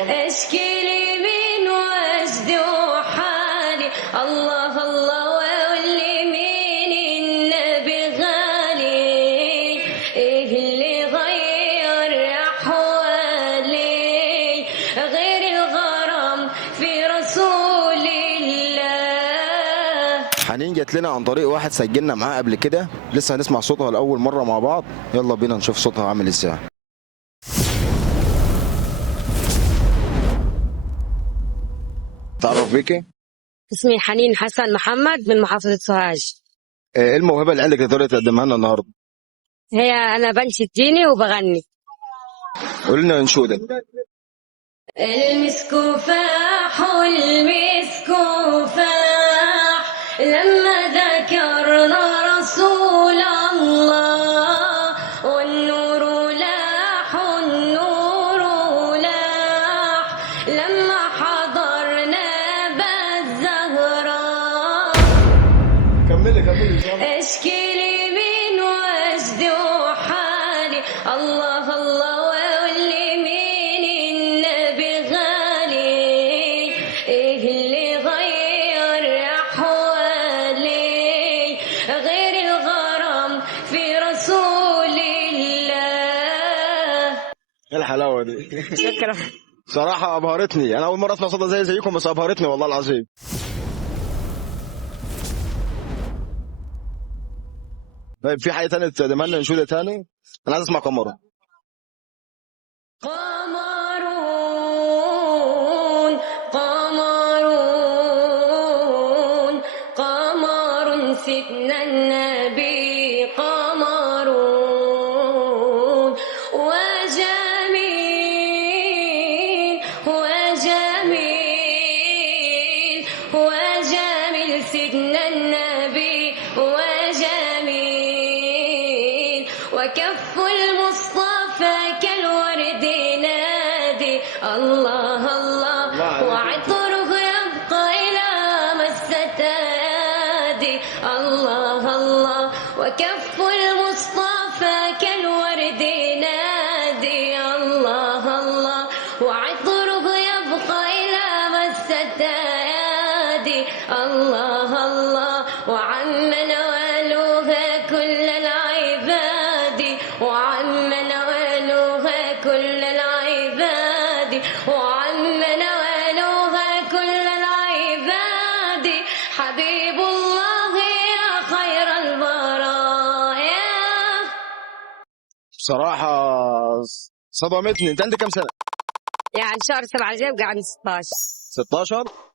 اشكي لي من وجدي وحالي، الله الله واللي من النبي غالي. ايه اللي غير احوالي غير الغرام في رسول الله. حنين جت لنا عن طريق واحد سجلنا معاه قبل كده، لسه هنسمع صوتها لأول مرة مع بعض. يلا بينا نشوف صوتها عامل ازاي. تعرف بيكي؟ اسمي حنين حسن محمد من محافظة سوهاج. ايه الموهبة اللي عندك تقدري تقدمها لنا النهارده؟ أنا بنشد ديني وبغني. قولي لنا انشودة. المسك فاح والمسك فاح لما ذكرنا رسول الله، والنور لاح والنور لاح لما حضرنا بالزهراء. كملي اشكي لي من وجدي وحالي، الله الله واللي من النبي غالي. ايه اللي غير احوالي غير الغرام في رسول الله. ايه الحلاوة دي؟ شكرا. صراحة أبهرتني، أنا أول مرة أسمع صوتها زيكم، بس أبهرتني والله العظيم. طيب في حاجة تانية تقدمها لنا انشودة تاني؟ أنا عايز أسمع قمرة. قمرون قمرون قمر سيدنا النبي، قمرون وجميل وجميل وجميل سيدنا النبي وجميل، وكف المصطفى كالورد نادي، الله الله وعطره يبقى إلى مسة يدي، الله الله وكف المصطفى كالورد نادي، الله الله وعطره يبقى إلى مسة يدي، الله الله وعم نوالها كل العباد، وعم نوالها كل العباد، وعم نوالها كل العباد، حبيب الله يا خير البرايا. بصراحة صدمتني. أنت عندك كام سنة؟ يعني شهر 7 الجاي بقى عندي 16. 16؟